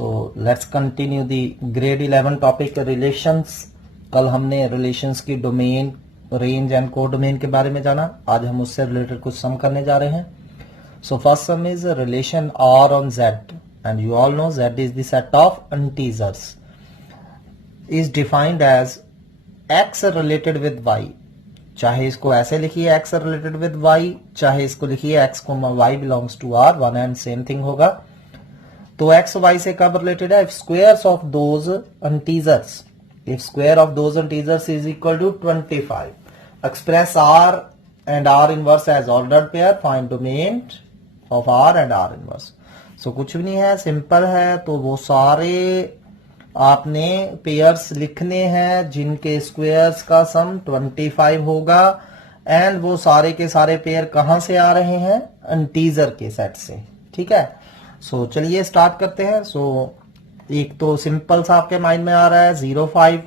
So let's continue the grade 11 topic relations. कल हमने relations की डोमेन, रेंज एंड को डोमेन के बारे में जाना। आज हम उससे रिलेटेड कुछ सम करने जा रहे हैं। So first some is relation R on Z and you all know Z is the set of integers is defined as X related with Y। चाहे इसको ऐसे लिखिए X related with Y, चाहे इसको लिखिए X, Y belongs to R, one and same thing होगा। तो X Y से कब रिलेटेड है? If squares of those integers, if square of those integers is equal to 25, express R and R inverse as ordered pair, find domain of R and R inverse। So कुछ भी नहीं है, simple है। तो वो सारे आपने पेयर्स लिखने हैं जिनके स्क्वायर्स का सम 25 होगा, एंड वो सारे के सारे पेयर कहां से आ रहे हैं? इंटीजर के सेट से। ठीक है, सो चलिए स्टार्ट करते हैं। सो एक तो सिंपल सा आपके माइंड में आ रहा है 0 5,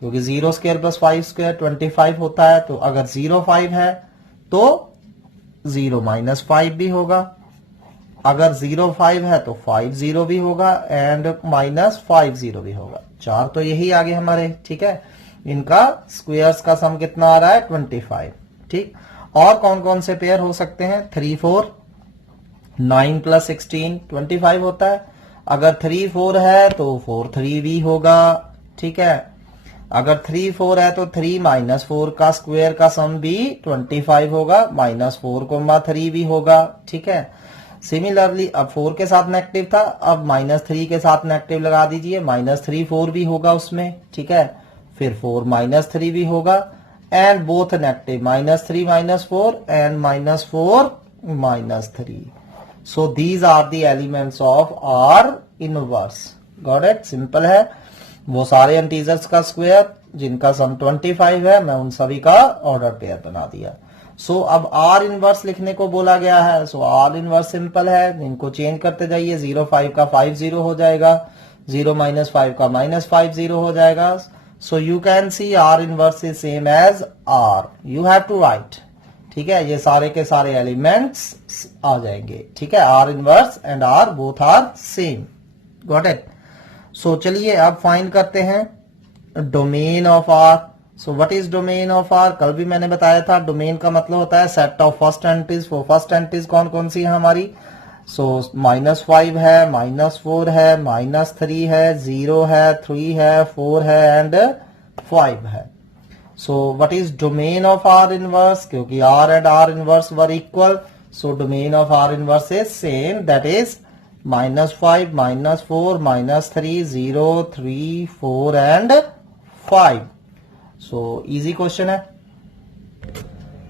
क्योंकि 0 स्क्वायर प्लस 5 स्क्वायर 25 होता है। तो अगर 0 5 है तो 0 माइनस 5 भी होगा, अगर 0 5 है तो 5 0 भी होगा, एंड माइनस 5 0 भी होगा। चार तो यही आगे हमारे। ठीक है, इनका स्क्वायर्स का सम कितना आ रहा है? 25। ठीक, और कौन कौन से पेयर हो सकते हैं? 3 4, 9 प्लस 16 25 होता है। अगर 3 4 है तो 4 3 भी होगा। ठीक है, अगर 3 4 है तो 3 माइनस 4 का स्क्वायर का सम भी 25 होगा, माइनस 4 3 भी होगा। ठीक है, सिमिलरली अब 4 के साथ नेगेटिव था, अब माइनस 3 के साथ नेगेटिव लगा दीजिए, माइनस 3 4 भी होगा उसमें। ठीक है, फिर 4 माइनस 3 भी होगा, and both negative, minus 3 minus 4 and minus 4 minus 3। So these are the elements of R inverse. Got it? Simple है। वो सारे इंटीजर्स का स्क्वायर जिनका सम 25 है, मैं उन सभी का ऑर्डर पेयर बना दिया। सो अब R इनवर्स लिखने को बोला गया है। सो R इनवर्स सिंपल है, इनको चेंज करते जाइए। 0 5 का 5 0 हो जाएगा, 0 माइनस 5 का माइनस 5 0 हो जाएगा। So you can see R inverse is same as R। You have to write. ठीक है, ये सारे के सारे एलिमेंट्स आ जाएंगे। ठीक है, R inverse and R both are same. Got it? So चलिए अब फाइंड करते हैं domain of R। So what is domain of R? कल भी मैंने बताया था, डोमेन का मतलब होता है सेट ऑफ फर्स्ट एंट्रीज। वो फर्स्ट एंट्रीज कौन कौन सी है हमारी? सो -5 है, -4 है, -3 है, 0 है, 3 है, 4 है, एंड 5 है। So what is domain of R inverse? क्योंकि R and R inverse were equal, so domain of R inverse is same, that is -5, -4, -3, 0, 3, 4 and 5. So easy question है।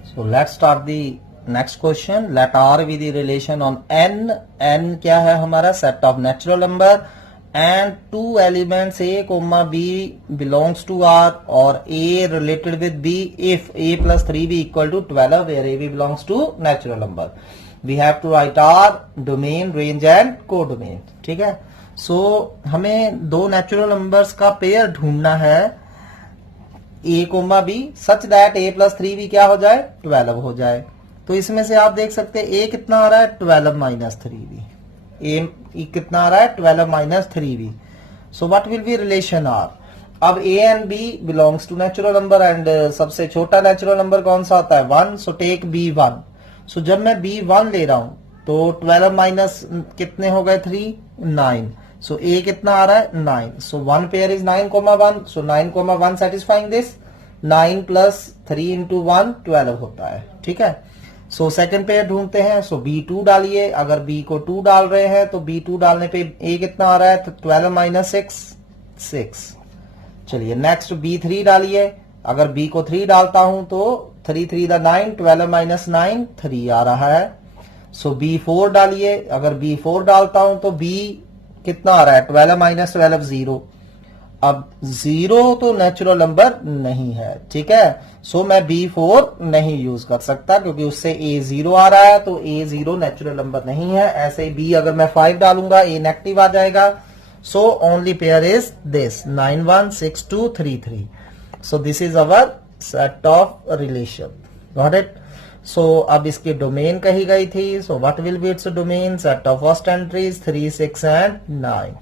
So let's start the next question. Let R be the relation on N. N क्या है हमारा? Set of natural number and two elements A, B belongs to R, or A related with B if A plus 3B equal to 12, where AB belongs to natural number. We have to write R, domain, range and codomain. ठीक है, so हमें दो natural numbers का pair ढूंढना है A, B such that A plus 3B क्या हो जाए? 12 हो जाए। तो इसमें से आप देख सकते हैं A कितना आ रहा है? 12 माइनस 3B। ए कितना आ रहा है? 12 minus 3B। So what will be relation R? अब A and B belongs to natural number, and सबसे छोटा नेचुरल नंबर कौन सा होता है? 1। So take B1। सो जब मैं B1 ले रहा हूं तो 12 माइनस कितने हो गए? 3 9। सो A कितना आ रहा है? 9। सो 1 pair is 9, 1। So 9, 1 satisfying this. 9 plus 3 into 1 12 होता है। ठीक है, सो सेकंड पेयर ढूंढते हैं। सो B2 डालिए, अगर B को 2 डाल रहे हैं तो B2 डालने पे A कितना आ रहा है? तो 12 माइनस 6। चलिए नेक्स्ट B3 डालिए, अगर B को 3 डालता हूं तो 3 3 9, 12 माइनस 9 3 आ रहा है। सो B4 डालिए, अगर B4 डालता हूं तो B कितना आ रहा है? 12 माइनस 12 0। अब 0 तो नेचुरल नंबर नहीं है। ठीक है, सो मैं B4 नहीं यूज कर सकता क्योंकि उससे A 0 आ रहा है, तो A 0 नेचुरल नंबर नहीं है। ऐसे ही B अगर मैं 5 डालूंगा A नेगेटिव आ जाएगा। So only pair is this 9 1 6 2 3 3। So this is our set of relation. Got it? So अब इसकी डोमेन कही गई थी। So what will be its domain? Set of first entries 3 6 and 9।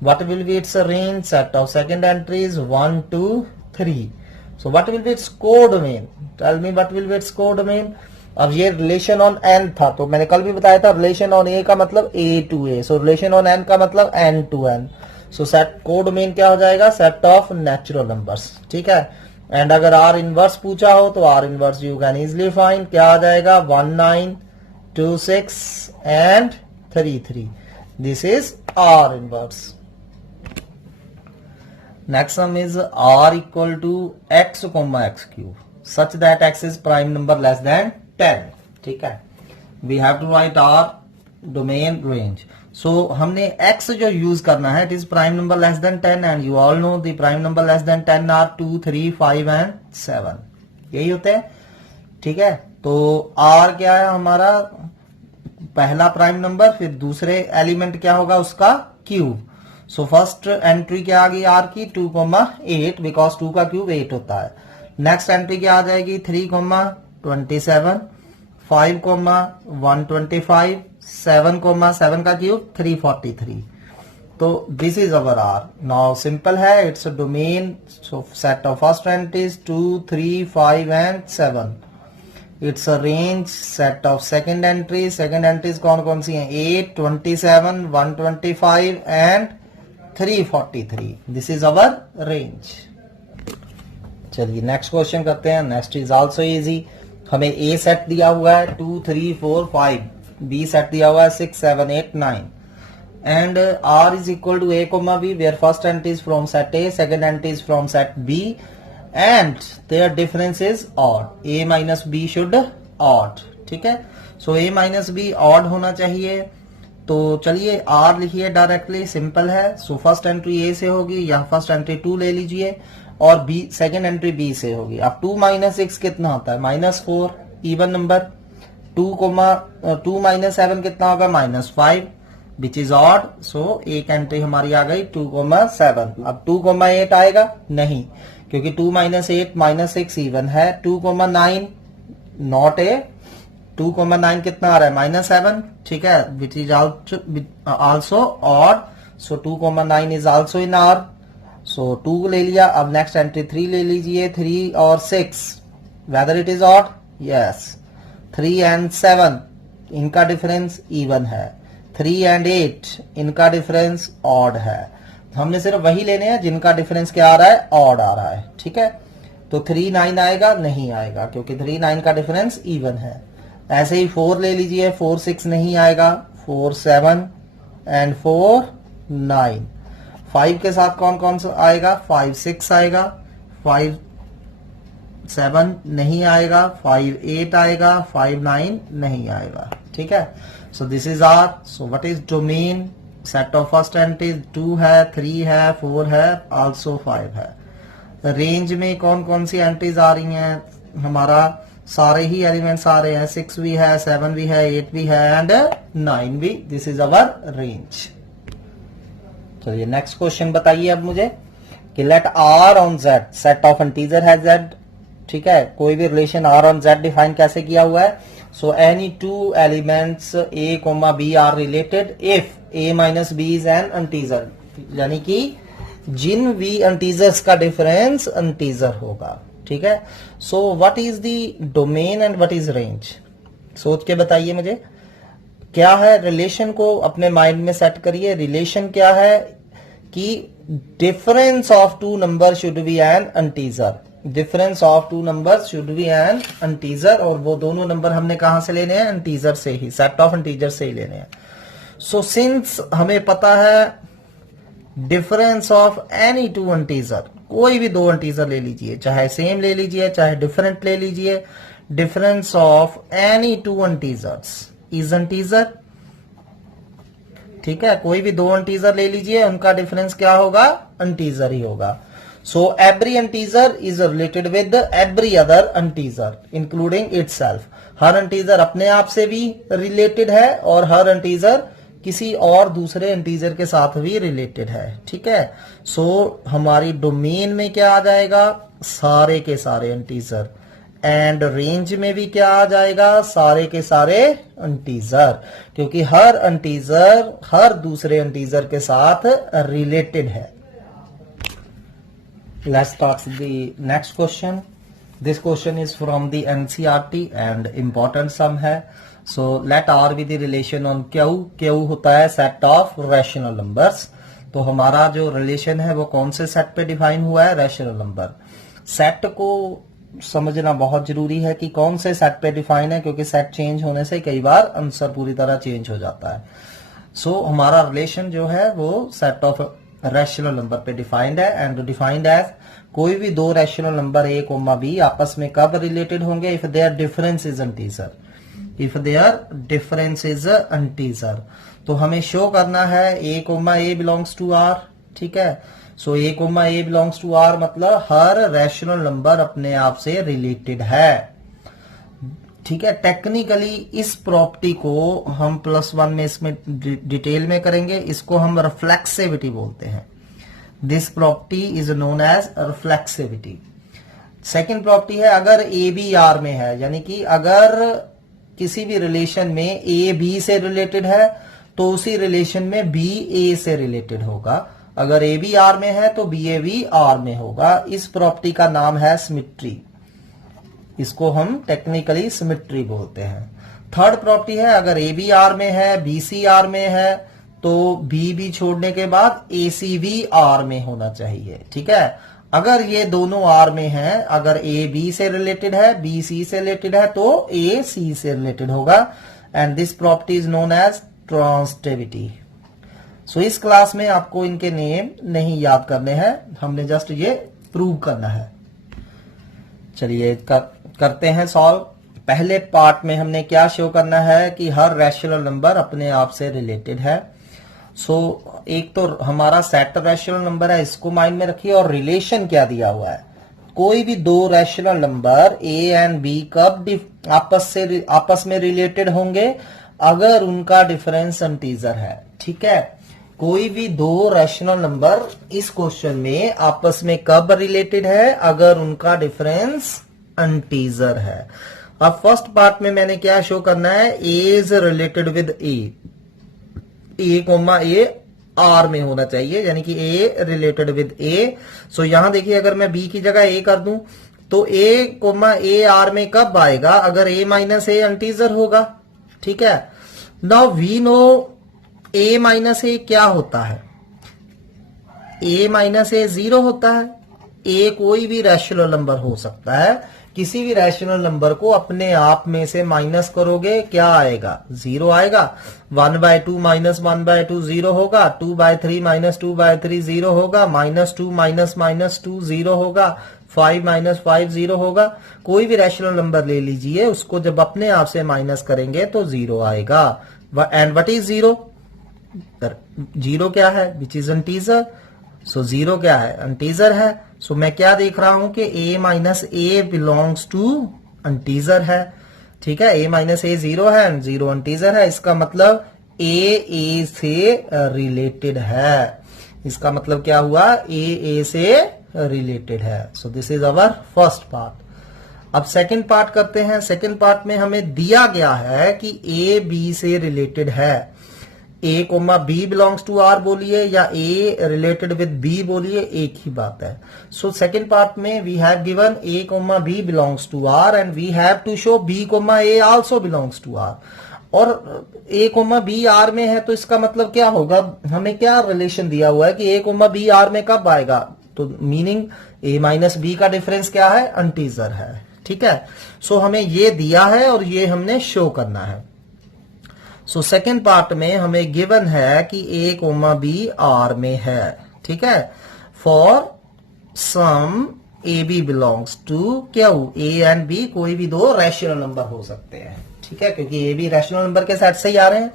What will be its range? Set of second entries 1, 2, 3. So what will be its codomain? Tell me what will be its codomain. अब ये relation on N था, तो मैंने कल भी बताया था relation on A का मतलब A to A, so relation on N का मतलब N to N. So set codomain क्या हो जाएगा? Set of natural numbers. ठीक है. एंड अगर आर इनवर्स पूछा हो तो R inverse you can easily find. क्या आ जाएगा? 1, 9, 2, 6 and 3, 3. This is R inverse. Next sum is r equal to x comma x cube such that x is prime number less than 10. ठीक है. We have to write r domain range. So हमने x जो use करना है, it is prime number less than 10 and you all know the prime number less than 10 are 2, 3, 5 and 7. यही होते हैं. ठीक है. तो r क्या है हमारा? पहला प्राइम नंबर, फिर दूसरे एलिमेंट क्या होगा उसका? क्यूब. सो फर्स्ट एंट्री क्या आ गई आर की? 2,8 बिकॉज 2 का क्यूब 8 होता है. नेक्स्ट एंट्री क्या आ जाएगी? 3,27, 5,125, 7,7 का क्यूब 343. तो this is our R. Now simple है, it's a domain. So set of first entries 2, 3, 5 and 7. It's a range. Set of second entry. Second entries कौन कौन सी हैं? 8, 27, 125 and 343. This is our range. चलिए नेक्स्ट क्वेश्चन करते हैं. Next is also easy. हमें A set दिया हुआ है 2, 3, 4, 5. बी सेट दिया हुआ है 6, 7, 8, 9. And R is equal to A comma B where first entry is from set A, second entry is from set B and their difference is odd. a minus b should odd. ठीक है. so a minus b odd होना चाहिए. तो चलिए r लिखिए directly, simple है. So first entry a से होगी, या फर्स्ट एंट्री 2 ले लीजिए और b सेकेंड एंट्री b से होगी. अब 2 minus 6 कितना होता है? -4. Even number. 2 minus 7 कितना होगा? -5 विच इज ऑड. सो एक एंट्री हमारी आ गई 2,7. अब 2,8 आएगा? नहीं, क्योंकि 2 minus 8 minus 6 इवन है. 2,9 नॉट ए. 2,9 कितना आ रहा है? -7. ठीक है. Which is also odd. So 2,9 is also in R. So 2 ले लिया. अब नेक्स्ट एंट्री 3 ले लीजिए. 3 और 6 whether it is odd? Yes. 3 and 7 इनका डिफरेंस इवन है. 3 एंड 8 इनका डिफरेंस ऑड है. हमने सिर्फ वही लेने हैं जिनका डिफरेंस क्या आ रहा है? ऑड आ रहा है. ठीक है. तो 3, 9 आएगा? नहीं आएगा, क्योंकि 3, 9 का डिफरेंस इवन है. ऐसे ही 4 ले लीजिए. 4, 6 नहीं आएगा. 4, 7 एंड 4, 9. 5 के साथ कौन कौन सा आएगा? 5, 6 आएगा. 5, 7 नहीं आएगा. 5, 8 आएगा. 5, 9 नहीं आएगा. ठीक है. So this is R. So what is domain? Set of first entries 2 है, 3 है, 4 है, आल्सो 5 है. रेंज में कौन कौन सी एंट्रीज आ रही हैं? हमारा सारे ही एलिमेंट्स आ रहे हैं. 6 भी है, 7 भी है, 8 भी है एंड 9 भी. This is our range. चलिए नेक्स्ट क्वेश्चन बताइए अब मुझे कि let R on Z set of integer है जेड. ठीक है. कोई भी relation R on Z define कैसे किया हुआ है? So any 2 elements a, b are related if a minus b is an integer. यानी कि जिन v इंटीजर्स का डिफरेंस इंटीजर होगा. ठीक है. So what is the domain and what is range? सोच के बताइए मुझे. क्या है रिलेशन को अपने माइंड में सेट करिए. रिलेशन क्या है कि difference of 2 number should be N integer. Difference of 2 numbers should be N integer. और वो दोनों नंबर हमने कहां से लेने हैं? इंटीजर से ही, सेट ऑफ इंटीजर से ही लेने हैं. सो सिंस हमें पता है डिफरेंस ऑफ एनी 2 इंटीजर, कोई भी 2 इंटीजर ले लीजिए, चाहे सेम ले लीजिए चाहे डिफरेंट ले लीजिए. Difference of any 2 integers is integer. ठीक है. कोई भी 2 इंटीजर ले लीजिए, उनका डिफरेंस क्या होगा? इंटीजर ही होगा. So every integer is related with every other integer including itself. Her integer अपने आप से भी रिलेटेड है और हर इंटीजर किसी और दूसरे इंटीजर के साथ भी रिलेटेड है. ठीक है. सो हमारी डोमेन में क्या आ जाएगा? सारे के सारे इंटीजर. एंड रेंज में भी क्या आ जाएगा, सारे के सारे इंटीजर, क्योंकि हर इंटीजर हर दूसरे इंटीजर के साथ रिलेटेड है। Let's start the next question. This question is from the NCERT and important sum है. So let R be the relation on Q. Q होता है set of rational numbers. तो हमारा जो रिलेशन है वो कौन से सेट पे डिफाइन हुआ है, रैशनल नंबर। सेट को समझना बहुत जरूरी है कि कौन से सेट पे डिफाइन है, क्योंकि सेट चेंज होने से कई बार आंसर पूरी तरह चेंज हो जाता है। सो हमारा रिलेशन जो है वो सेट ऑफ रैशनल नंबर पे डिफाइंड है एंड डिफाइंड एज कोई भी दो रैशनल नंबर a, b आपस में कब रिलेटेड होंगे, if their difference is integer, if their difference is integer. तो हमें शो करना है a, बिलोंग्स टू r, ठीक है। So a, belongs to r मतलब हर रैशनल नंबर अपने आप से रिलेटेड है, ठीक है। टेक्निकली इस प्रॉपर्टी को हम +1 में इसमें डिटेल में करेंगे, इसको हम रिफ्लेक्सिविटी बोलते हैं। This property is known as reflexivity. Second property है अगर ए बी आर में है, यानी कि अगर किसी भी रिलेशन में ए बी से रिलेटेड है तो उसी रिलेशन में बी ए से रिलेटेड होगा। अगर ए बी आर में है तो बी ए बी आर में होगा। इस प्रॉपर्टी का नाम है सिमेट्री, इसको हम टेक्निकली सिमेट्री बोलते हैं। थर्ड प्रॉपर्टी है अगर ए बी आर में है, बी सी आर में है तो बी बी छोड़ने के बाद ए सी बी आर में होना चाहिए, ठीक है। अगर ये दोनों आर में हैं, अगर ए बी से रिलेटेड है, बी सी से रिलेटेड है तो ए सी से रिलेटेड होगा and this property is known as transitivity. So इस क्लास में आपको इनके नेम नहीं याद करने हैं, हमने जस्ट ये प्रूव करना है। चलिए करते हैं सॉल्व। पहले पार्ट में हमने क्या शो करना है कि हर रैशनल नंबर अपने आप से रिलेटेड है। एक तो हमारा सेट रैशनल नंबर है, इसको माइंड में रखिए, और रिलेशन क्या दिया हुआ है। कोई भी दो rational number A and B कब आपस में रिलेटेड होंगे, अगर उनका डिफरेंस इंटीजर है, ठीक है। कोई भी दो रैशनल नंबर इस क्वेश्चन में आपस में कब रिलेटेड है, अगर उनका डिफरेंस इंटीजर है। अब फर्स्ट पार्ट में मैंने क्या शो करना है, A is related with A R में होना चाहिए, यानी कि ए रिलेटेड विद ए। सो यहां देखिए अगर मैं बी की जगह ए कर दूं तो ए आर में कब आएगा, अगर ए माइनस ए इंटीजर होगा, ठीक है। Now we know A minus A क्या होता है, ए माइनस ए 0 होता है। ए कोई भी रैशनल नंबर हो सकता है, किसी भी रैशनल नंबर को अपने आप में से माइनस करोगे क्या आएगा, 0 आएगा। 1/2 माइनस 1/2 0 होगा, 2/3 माइनस 2/3 0 होगा, -2 माइनस -2 0 होगा, 5 माइनस 5 0 होगा। कोई भी रैशनल नंबर ले लीजिए, उसको जब अपने आप से माइनस करेंगे तो 0 आएगा। And what is 0? 0 क्या है, विच इज इंटीजर। सो 0 क्या है, इंटीजर है। सो मैं क्या देख रहा हूं कि a minus A belongs to integer है, ठीक है। a माइनस ए 0 है एंड 0 इंटीजर है, इसका मतलब a से रिलेटेड है। इसका मतलब क्या हुआ, a से रिलेटेड है। So this is our first part. अब सेकंड पार्ट करते हैं। सेकंड पार्ट में हमें दिया गया है कि a b से रिलेटेड है। A comma B belongs to R बोलिए या ए रिलेटेड विद बी बोलिए, एक ही बात है। सो सेकंड पार्ट में we have given A comma B belongs to R and we have to show B comma A also belongs to R. और A comma B are में है तो इसका मतलब क्या होगा, हमें क्या रिलेशन दिया हुआ है कि ए कोमा बी आर में कब आएगा, तो मीनिंग ए माइनस बी का डिफरेंस क्या है, इंटीजर है, ठीक है। सो हमें ये दिया है और ये हमने शो करना है। सो सेकेंड पार्ट में हमें गिवन है कि ए कोमा बी आर में है, ठीक है। For some A B belongs to Q, A and B कोई भी दो रैशनल नंबर हो सकते हैं, ठीक है, क्योंकि ए बी रैशनल नंबर के सेट से ही आ रहे हैं।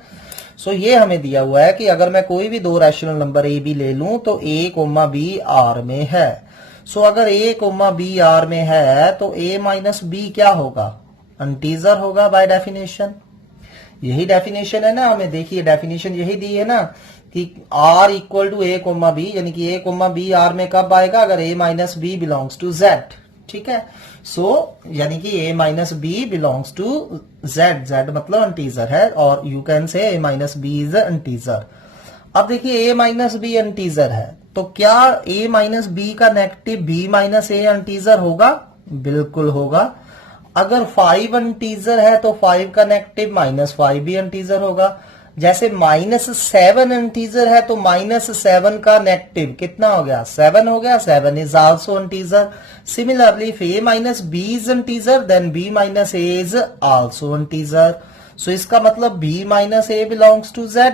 सो ये हमें दिया हुआ है कि अगर मैं कोई भी दो रैशनल नंबर ए बी ले लूं तो ए कोमा बी आर में है। सो अगर ए कोमा बी आर में है तो ए माइनस बी क्या होगा, इंटीजर होगा बाय डेफिनेशन। यही डेफिनेशन है ना, हमें देखिए डेफिनेशन यही दी है ना कि r equal to A comma B, यानी कि ए कोमा बी आर में कब आएगा, अगर a minus B belongs to z, ठीक है। सो यानी कि a minus B belongs to z, z मतलब इंटीजर है, और you can say a minus B is integer. अब देखिए a माइनस बी इंटीजर है, तो क्या a माइनस बी का negative b minus a integer होगा? बिल्कुल होगा। अगर 5 इंटीजर है तो 5 का नेगेटिव -5 भी इंटीजर होगा। जैसे -7 इंटीजर है तो -7 का नेगेटिव कितना हो गया? 7 हो गया। 7 is also integer. Similarly if a minus B is integer then b minus A is also integer. So इसका मतलब b minus A belongs to z।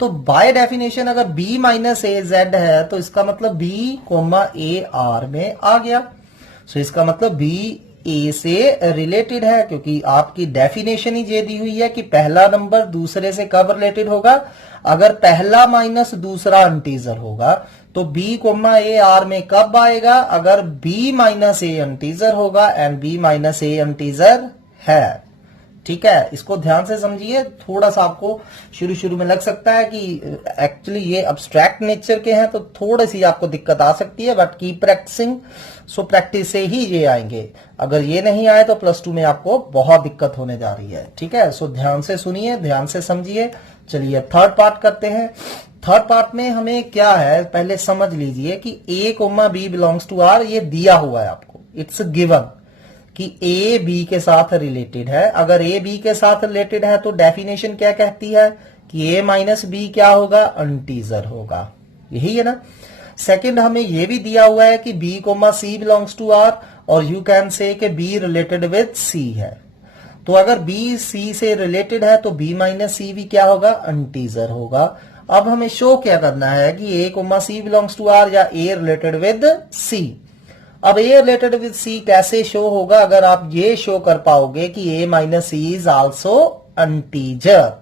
तो बाय डेफिनेशन अगर b माइनस ए z है तो इसका मतलब b कोमा a r में आ गया। सो इसका मतलब b ए से रिलेटेड है, क्योंकि आपकी डेफिनेशन ही ये दी हुई है कि पहला नंबर दूसरे से कब रिलेटेड होगा? अगर पहला माइनस दूसरा इंटीजर होगा तो b कोमा ए आर में कब आएगा? अगर b माइनस ए इंटीजर होगा and b minus a integer है। ठीक है, इसको ध्यान से समझिए। थोड़ा सा आपको शुरू शुरू में लग सकता है कि एक्चुअली ये अब्स्ट्रैक्ट नेचर के हैं, तो थोड़ी सी आपको दिक्कत आ सकती है, but keep practicing. So practice से ही ये आएंगे। अगर ये नहीं आए तो +2 में आपको बहुत दिक्कत होने जा रही है। ठीक है, सो ध्यान से सुनिए, ध्यान से समझिए। चलिए थर्ड पार्ट करते हैं। थर्ड पार्ट में हमें क्या है, पहले समझ लीजिए कि a comma b belongs to r, ये दिया हुआ है आपको, इट्स गिवन कि a b के साथ रिलेटेड है। अगर a b के साथ रिलेटेड है तो डेफिनेशन क्या कहती है कि a माइनस बी क्या होगा? इंटीजर होगा। यही है ना। सेकंड हमें यह भी दिया हुआ है कि b comma c belongs to r, और यू कैन से कि b रिलेटेड विद c है। तो अगर b c से रिलेटेड है तो b माइनस c भी क्या होगा? इंटीजर होगा। अब हमें शो क्या करना है कि a comma c belongs to r या a रिलेटेड विद c। अब a रिलेटेड विद c कैसे शो होगा? अगर आप ये शो कर पाओगे कि a minus C is also integer.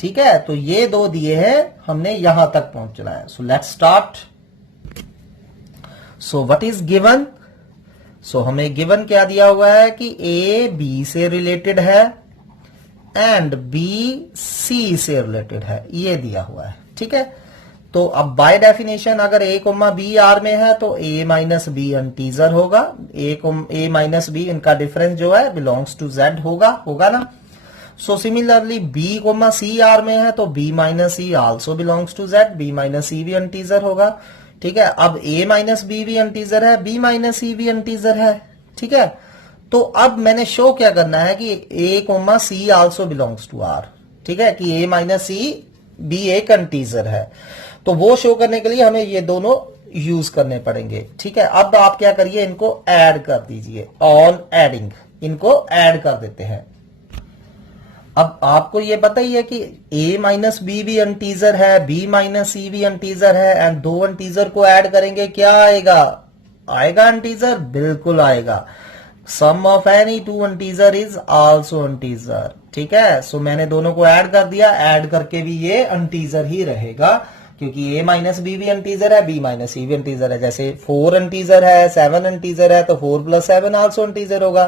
ठीक है, तो ये दो दिए हैं, हमने यहां तक पहुंचना है। So let's start. So what is given? So हमें गिवन क्या दिया हुआ है कि a b से रिलेटेड है एंड b c से रिलेटेड है, ये दिया हुआ है। ठीक है, तो अब बाय डेफिनेशन अगर a कोमा b आर में है तो a माइनस बी इंटीजर होगा। a माइनस बी इनका डिफरेंस जो है बिलोंग्स टू z होगा ना। So similarly b comma c R में है तो b minus C also belongs to z, b minus C भी इंटीजर होगा। ठीक है, अब a माइनस बी भी इंटीजर है, b माइनस सी भी इंटीजर है। ठीक है, तो अब मैंने शो क्या करना है कि a comma c also belongs to r। ठीक है, कि a माइनस सी भी एक इंटीजर है। तो वो शो करने के लिए हमें ये दोनों यूज करने पड़ेंगे। ठीक है, अब आप क्या करिए, इनको ऐड कर दीजिए। ऑन एडिंग इनको ऐड कर देते हैं। अब आपको ये पता ही है कि a माइनस बी भी इंटीजर है, b माइनस सी भी इंटीजर है, एंड दो इंटीजर को ऐड करेंगे क्या आएगा? आएगा इंटीजर, बिल्कुल आएगा। Sum of any two integer is also integer. ठीक है, सो मैंने दोनों को ऐड कर दिया, ऐड करके भी ये इंटीजर ही रहेगा, क्योंकि a माइनस बी भी इंटीजर है, b माइनस सी भी इंटीजर है। जैसे 4 इंटीजर है, 7 इंटीजर है तो 4 प्लस 7 आल्सो इंटीजर होगा।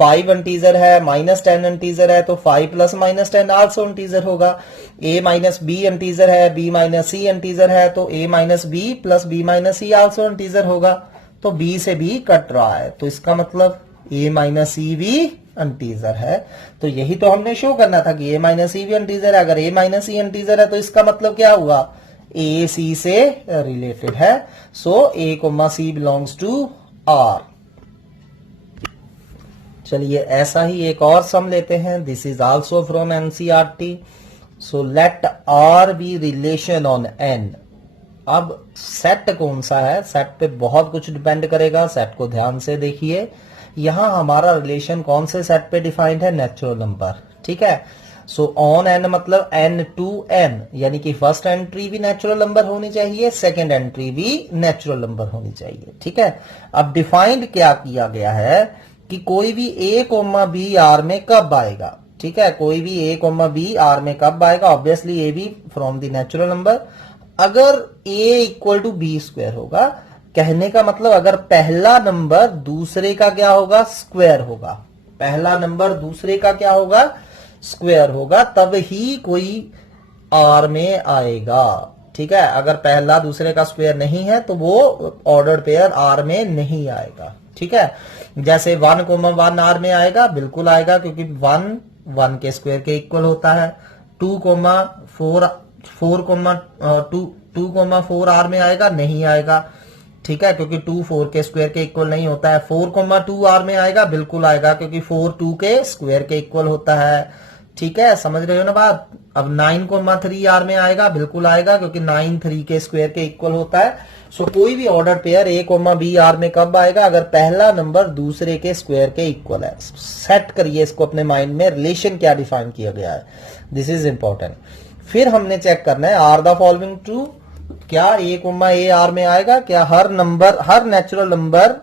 5 इंटीजर है, -10 इंटीजर है तो 5 प्लस -10 आल्सो इंटीजर होगा। a माइनस बी इंटीजर है, b माइनस सी इंटीजर है तो a minus B plus b minus C also integer होगा। तो b से b कट रहा है, तो इसका मतलब a माइनस सी भी इंटीजर है। तो यही तो हमने शो करना था कि a माइनस सी भी इंटीजर है। अगर a माइनस सी इंटीजर है तो इसका मतलब क्या हुआ? a c से रिलेटेड है। So a comma c belongs to r। चलिए ऐसा ही एक और सम लेते हैं। This is also from NCERT. So let r be relation on n। अब सेट कौन सा है? सेट पे बहुत कुछ डिपेंड करेगा। सेट को ध्यान से देखिए। यहां हमारा रिलेशन कौन से सेट पे डिफाइंड है? Natural number. ठीक है, सो ऑन n मतलब n टू n, यानी कि फर्स्ट एंट्री भी नेचुरल नंबर होनी चाहिए, सेकंड एंट्री भी नेचुरल नंबर होनी चाहिए। ठीक है, अब डिफाइंड क्या किया गया है कि कोई भी a कोमा बी आर में कब आएगा। ठीक है, कोई भी a कोमा बी आर में कब आएगा? ऑब्वियसली a भी फ्रॉम द नेचुरल नंबर। अगर a equal to B square होगा, कहने का मतलब अगर पहला नंबर दूसरे का क्या होगा? स्क्वायर होगा। पहला नंबर दूसरे का क्या होगा? स्क्वायर होगा, तब ही कोई आर में आएगा। ठीक है, अगर पहला दूसरे का स्क्वायर नहीं है तो वो ऑर्डर्ड पेयर आर में नहीं आएगा। ठीक है, जैसे 1,1 आर में आएगा, बिल्कुल आएगा क्योंकि 1 के स्क्वायर के इक्वल होता है। 2,4 आर में आएगा, नहीं आएगा, ठीक है, क्योंकि 2 4 के स्क्वायर के इक्वल नहीं होता है। 4,2 आर में आएगा, बिल्कुल आएगा क्योंकि 4 2 के स्क्वायर के इक्वल होता है, ठीक है, समझ रहे हो ना बात। अब 9,3 आर में आएगा, बिल्कुल आएगा क्योंकि 9 3 के स्क्वायर के इक्वल होता है। सो कोई भी order pair A, B, R में कब आएगा? अगर पहला नंबर दूसरे के स्क्वायर के इक्वल है। सेट करिए इसको अपने माइंड में, रिलेशन क्या डिफाइन किया गया है, दिस इज इंपॉर्टेंट। फिर हमने चेक करना है आर द फॉलोइंग ट्रू, क्या A, A, R में आएगा? क्या हर नेचुरल नंबर,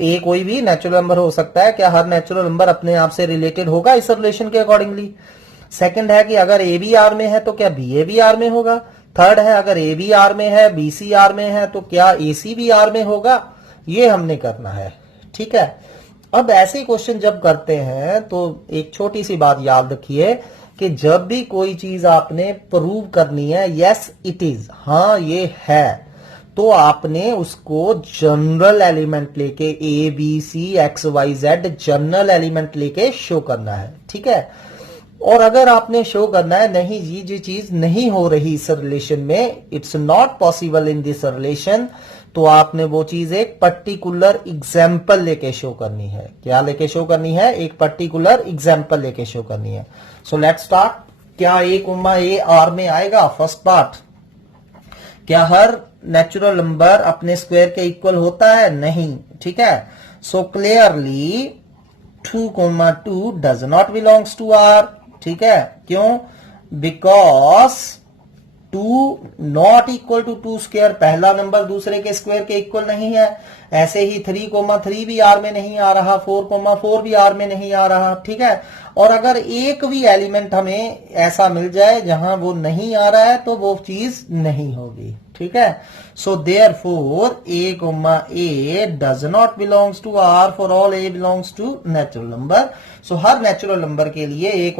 A कोई भी नेचुरल नंबर हो सकता है, क्या हर नेचुरल नंबर अपने आप से रिलेटेड होगा इस रिलेशन के अकॉर्डिंगली? सेकंड है कि अगर A भी R में है तो क्या B A भी R में होगा? थर्ड है अगर A भी R में है, B C R में है तो क्या A C भी R में होगा? ये हमने करना है, ठीक है। अब ऐसे क्वेश्चन जब करते हैं तो एक छोटी सी बात याद रखिए कि जब भी कोई चीज आपने प्रूव करनी है, यस इट इज, हाँ ये है, तो आपने उसको जनरल एलिमेंट लेके ABCXYZ जनरल एलिमेंट लेके शो करना है, ठीक है। और अगर आपने शो करना है नहीं जी जो चीज नहीं हो रही इस रिलेशन में, it's not possible in this relation, तो आपने वो चीज एक पर्टिकुलर एग्जाम्पल लेके शो करनी है। क्या लेके शो करनी है? एक पर्टिकुलर एग्जाम्पल लेके शो करनी है। So let's start. क्या A, A, R में आएगा? फर्स्ट पार्ट, क्या हर नेचुरल नंबर अपने स्क्वायर के इक्वल होता है? नहीं, ठीक है। So clearly 2,2 does not belongs to R, ठीक है। क्यों? Because 2 not equal to 2 square, पहला नंबर दूसरे के स्क्वायर के इक्वल नहीं है। ऐसे ही 3,3 भी R में नहीं आ रहा, 4,4 भी R में नहीं आ रहा, ठीक है। और अगर एक भी एलिमेंट हमें ऐसा मिल जाए जहां वो नहीं आ रहा है तो वो चीज नहीं होगी, ठीक है। So therefore A, does not belongs to R for all A belongs to natural number. So हर नेचुरल नंबर के लिए A,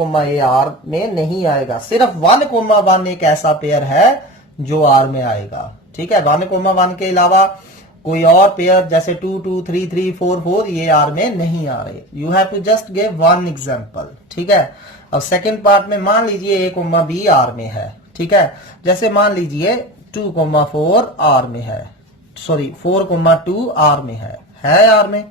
R में नहीं आएगा। सिर्फ 1,1 एक ऐसा पेयर है जो R में आएगा, ठीक है। 1,1 के अलावा कोई और पेयर जैसे 2 2 3 3 4 4 ये R में नहीं आ रहे। You have to just give one example, ठीक है। अब सेकंड पार्ट में मान लीजिए A, B R में है, ठीक है। जैसे मान लीजिए 2,4 R में है, सॉरी 4,2 R में है R में।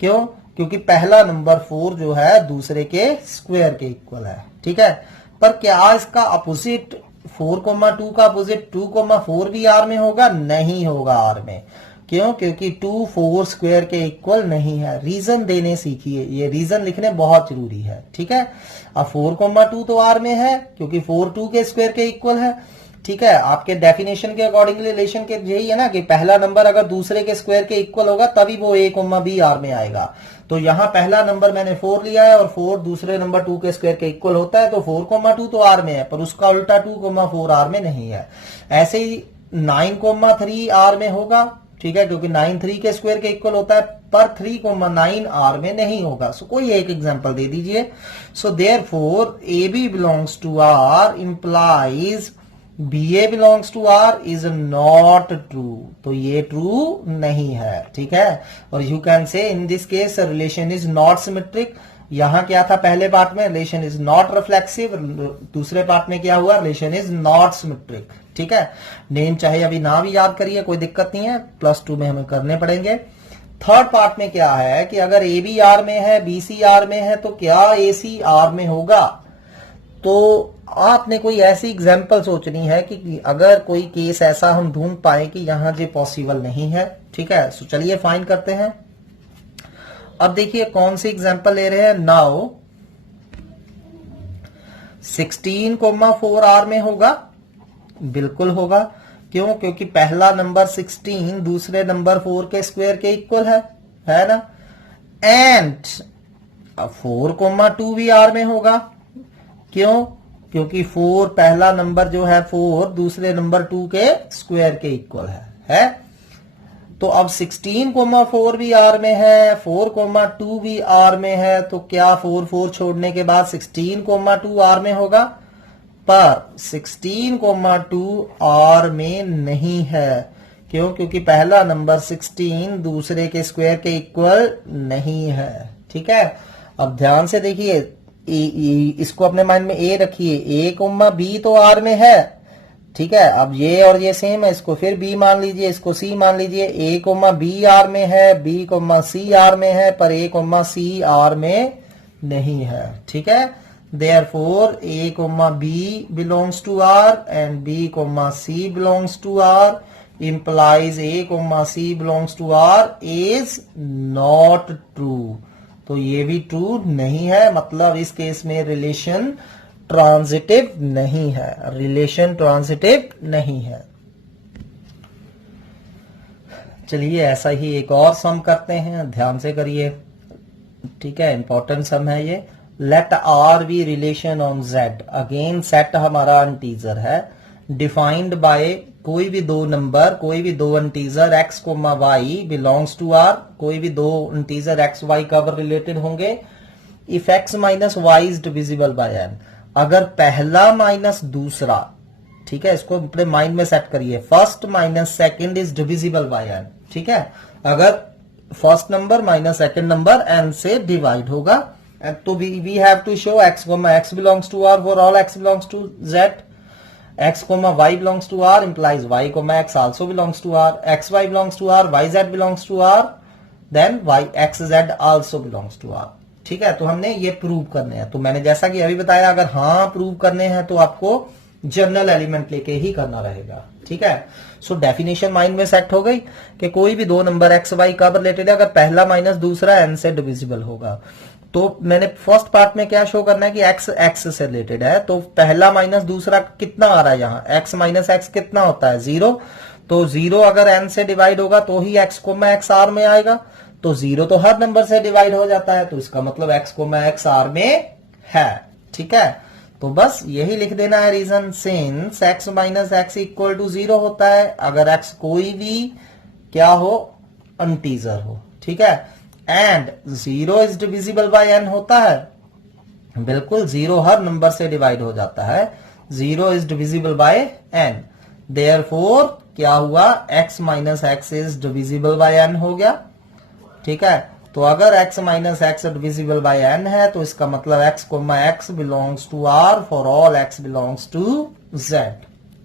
क्यों? क्योंकि पहला नंबर 4 जो है दूसरे के स्क्वायर के इक्वल है, ठीक है। पर क्या इसका अपोजिट 4,2 का अपोजिट 2,4 भी R में होगा? नहीं होगा R में। क्यों? क्योंकि 2 4 स्क्वायर के इक्वल नहीं है। रीजन देने सीखिए, ये रीजन लिखने बहुत जरूरी है, ठीक है। अब 4,2 तो R में है क्योंकि 4 2 के स्क्वायर के इक्वल है, ठीक है। आपके डेफिनेशन के अकॉर्डिंग रिलेशन के यही है ना कि पहला नंबर अगर दूसरे के स्क्वायर के इक्वल होगा तभी वो A, B R में आएगा। तो यहां पहला नंबर मैंने 4 लिया है और 4 दूसरे नंबर 2 के स्क्वायर के इक्वल होता है, तो 4,2 तो R में है, पर उसका उल्टा 2,4 R में नहीं है। ऐसे ही 9,3 R में होगा, ठीक है, क्योंकि 9 3 के स्क्वायर के इक्वल होता है, पर 3,9 R में नहीं होगा। सो कोई एक एग्जांपल दे दीजिए। So therefore AB belongs to R implies BA belongs to R is not true, तो ये ट्रू नहीं है, ठीक है। और यू कैन से in this case relation is not symmetric. यहां क्या था पहले पार्ट में? Relation is not reflexive. दूसरे पार्ट में क्या हुआ? रिलेशन इज नॉट सिमेट्रिक, ठीक है। नेम चाहे अभी ना भी याद करिए, कोई दिक्कत नहीं है, +2 में हमें करने पड़ेंगे। थर्ड पार्ट में क्या है कि अगर AB R में है, BC R में है, तो क्या AC R में होगा? तो आपने कोई ऐसी एग्जाम्पल सोचनी है कि अगर कोई केस ऐसा हम ढूंढ पाए कि यहां जो पॉसिबल नहीं है, ठीक है। सो चलिए फाइंड करते हैं। अब देखिए कौन सी एग्जाम्पल ले रहे हैं। नाउ 16,4 R में होगा? बिल्कुल होगा। क्यों? क्योंकि पहला नंबर 16 दूसरे नंबर 4 के स्क्वायर के इक्वल है ना। एंड 4,2 भी R में होगा। क्यों? क्योंकि 4 पहला नंबर जो है 4 दूसरे नंबर 2 के स्क्वायर के इक्वल है। तो अब 16,4 भी R में है, 4,2 भी R में है, तो क्या 4 4 छोड़ने के बाद 16,2 R में होगा? पर 16,2 R में नहीं है। क्यों? क्योंकि पहला नंबर 16 दूसरे के स्क्वायर के इक्वल नहीं है। ठीक है, अब ध्यान से देखिए, इसको अपने माइंड में ए रखिए, ए कोमा बी तो आर में है। ठीक है, अब ये और ये सेम है, इसको फिर बी मान लीजिए, इसको सी मान लीजिए। ए कोमा बी आर में है, बी कोमा सी आर में है, पर ए कोमा सी आर में नहीं है। ठीक है, therefore a comma b belongs to R and b comma c belongs to R implies a comma c belongs to R is not true। तो ये भी ट्रू नहीं है, मतलब इस केस में रिलेशन ट्रांजिटिव नहीं है, रिलेशन ट्रांजिटिव नहीं है। चलिए ऐसा ही एक और सम करते हैं, ध्यान से करिए। ठीक है, इंपॉर्टेंट सम है ये। Let R be relation on Z, again set हमारा अनटीजर है, डिफाइंड बाय कोई भी दो नंबर, कोई भी दो integer x comma y belongs to r, कोई भी दो अनटीजर x y कब रिलेटेड होंगे? If x minus Y is divisible by n, अगर पहला माइनस दूसरा, ठीक है, इसको अपने माइंड में सेट करिए, first minus second is divisible by n। ठीक है, अगर first number minus second number n से डिवाइड होगा, तो we have to show x comma x belongs to r for all x belongs to z, x comma y belongs to R implies y comma x also belongs to R, x y belongs to R, y z belongs to R, then y x z also belongs to R। ठीक है, तो हमने ये prove करने हैं। तो मैंने जैसा कि अभी बताया, अगर हाँ प्रूव करने हैं तो आपको जनरल एलिमेंट लेके ही करना रहेगा। ठीक है, सो डेफिनेशन माइंड में सेट हो गई कि कोई भी दो नंबर x y कब रिलेटेड है? अगर पहला माइनस दूसरा n से डिविजिबल होगा। तो मैंने फर्स्ट पार्ट में क्या शो करना है कि x x से रिलेटेड है, तो पहला माइनस दूसरा कितना आ रहा है यहाँ, x माइनस x कितना होता है? 0। तो 0 अगर n से डिवाइड होगा तो ही x कोमा x r में आएगा, तो 0 तो हर नंबर से डिवाइड हो जाता है, तो इसका मतलब x कोमा x r में है। ठीक है, तो बस यही लिख देना है reason, since x minus x equal to 0 होता है अगर x कोई भी क्या हो, अनटीजर हो। ठीक है, and 0 is divisible by n होता है, बिल्कुल 0 हर नंबर से डिवाइड हो जाता है, 0 is divisible by n, therefore क्या हुआ, x minus x is divisible by n हो गया। ठीक है, तो अगर x minus x divisible by n है, तो इसका मतलब x comma x belongs to r for all x belongs to z।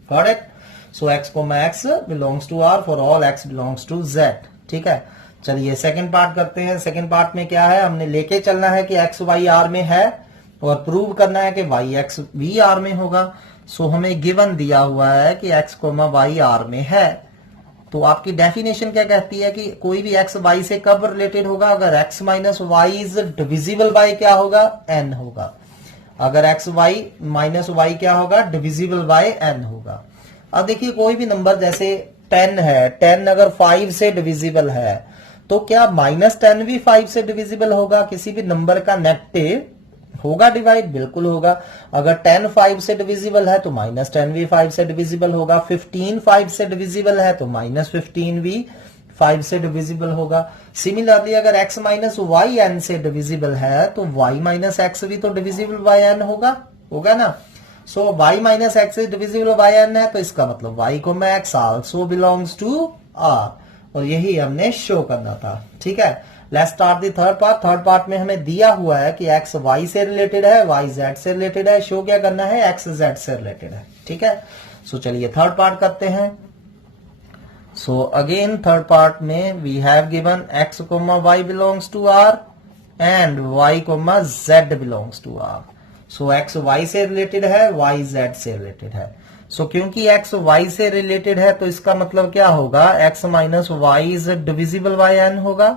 Correct, so x comma x belongs to r for all x belongs to z। ठीक है, चलिए second part करते हैं। Second part में क्या है, हमने लेके चलना है कि x y r में है और प्रूव करना है कि y x भी r में होगा। सो हमें गिवन दिया हुआ है कि x कोमा y r में है, तो आपकी डेफिनेशन क्या कहती है कि कोई भी x y से कब रिलेटेड होगा? अगर x minus Y is divisible by क्या होगा, n होगा। अगर x y माइनस वाई क्या होगा, डिविजिबल बाय n होगा। अब देखिए कोई भी नंबर जैसे 10 है, 10 अगर 5 से डिविजिबल है, तो क्या माइनस 10 भी 5 से डिविजिबल होगा? किसी भी नंबर का नेगेटिव होगा डिवाइड, बिल्कुल होगा। अगर 10 5 से डिविजिबल है तो माइनस 10 भी 5 से डिविजिबल होगा। 15 5 से डिविजिबल है तो माइनस 15 भी 5 से डिविजिबल होगा। सिमिलरली अगर x माइनस वाई n से डिविजिबल है तो y माइनस एक्स भी तो डिविजिबल बाय n होगा ना। So y minus X is divisible by n है, तो इसका मतलब y comma x also belongs to r, और यही हमने शो करना था। ठीक है, let's start the third part. Third part में हमें दिया हुआ है कि x y से रिलेटेड है, y z से रिलेटेड है, शो क्या करना है, x z से रिलेटेड है। ठीक है, सो चलिए थर्ड पार्ट करते हैं। सो अगेन थर्ड पार्ट में we have given x comma y belongs to r and y comma z belongs to r। So x y से रिलेटेड है, y z से रिलेटेड है। सो क्योंकि x y से related है तो इसका मतलब क्या होगा, x minus Y is divisible by n होगा,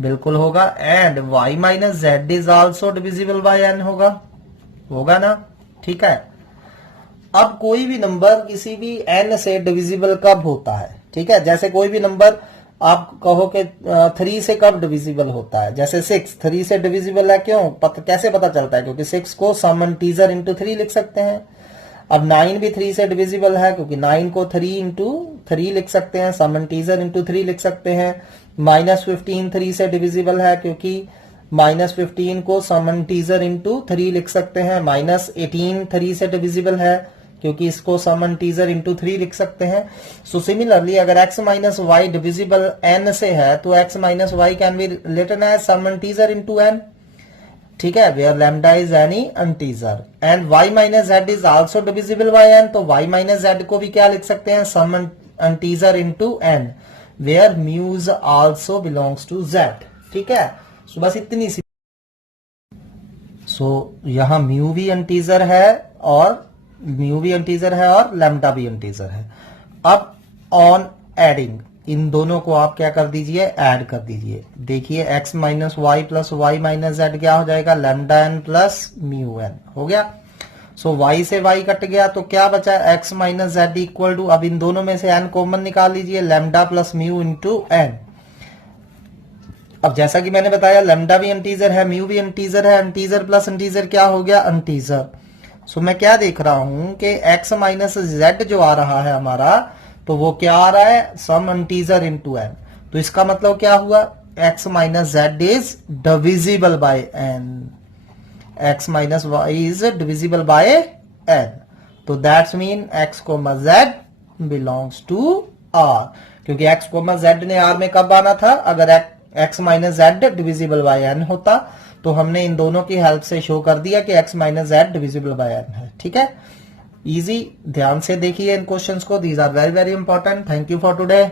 बिल्कुल होगा। And y minus Z is also divisible by n होगा ना। ठीक है, अब कोई भी नंबर किसी भी n से डिविजिबल कब होता है? ठीक है, जैसे कोई भी नंबर आप कहो कि 3 से कब डिविजिबल होता है, जैसे 6 3 से डिविजिबल है, क्यों कैसे पता चलता है? क्योंकि 6 को सम इंटीजर इंटू 3 लिख सकते हैं। अब 9 भी 3 से डिविजिबल है, क्योंकि 9 को 3 इंटू 3 लिख सकते हैं, सम इंटीजर इंटू 3 लिख सकते हैं। माइनस 15 3 से डिविजिबल है, क्योंकि माइनस 15 को सम इंटीजर इंटू 3 लिख सकते हैं। माइनस 18 3 से डिविजिबल है, क्योंकि इसको सम इंटीजर इंटू 3 लिख सकते हैं. सो सिमिलरली अगर x minus Y divisible n से है तो x minus Y can be written as some integer into n. ठीक है, where lambda is any integer and y minus Z is also divisible by n, तो y minus Z को भी क्या लिख सकते हैं, some integer into n, where mu is also belongs to z. ठीक है, सो बस इतनी सी. सो यहां म्यू भी इंटीजर है और लैम्डा भी इंटीजर है. अब ऑन एडिंग इन दोनों को आप क्या कर दीजिए, ऐड कर दीजिए. देखिए x minus Y plus Y minus Z क्या हो जाएगा, lambda N plus mu N हो गया. सो y से y कट गया तो क्या बचा, x minus Z equal to, अब इन दोनों में से n कॉमन निकाल लीजिए, lambda plus mu into N. अब जैसा कि मैंने बताया लैम्डा भी इंटीजर है, म्यू भी इंटीजर है, इंटीजर प्लस इंटीजर क्या हो गया, इंटीजर. सो मैं क्या देख रहा हूं कि x माइनस जेड जो आ रहा है हमारा, तो वो क्या आ रहा है, सम इंटीजर इनटू n. तो इसका मतलब क्या हुआ, x minus Z is divisible by n, x minus Y is divisible by n. तो that's mean x comma z belongs to r, क्योंकि x कोमा z ने r में कब आना था, अगर x minus Z divisible by n होता. तो हमने इन दोनों की हेल्प से शो कर दिया कि x minus Z divisible by n है. ठीक है, इजी. ध्यान से देखिए इन क्वेश्चंस को, these are very very important. Thank you for today.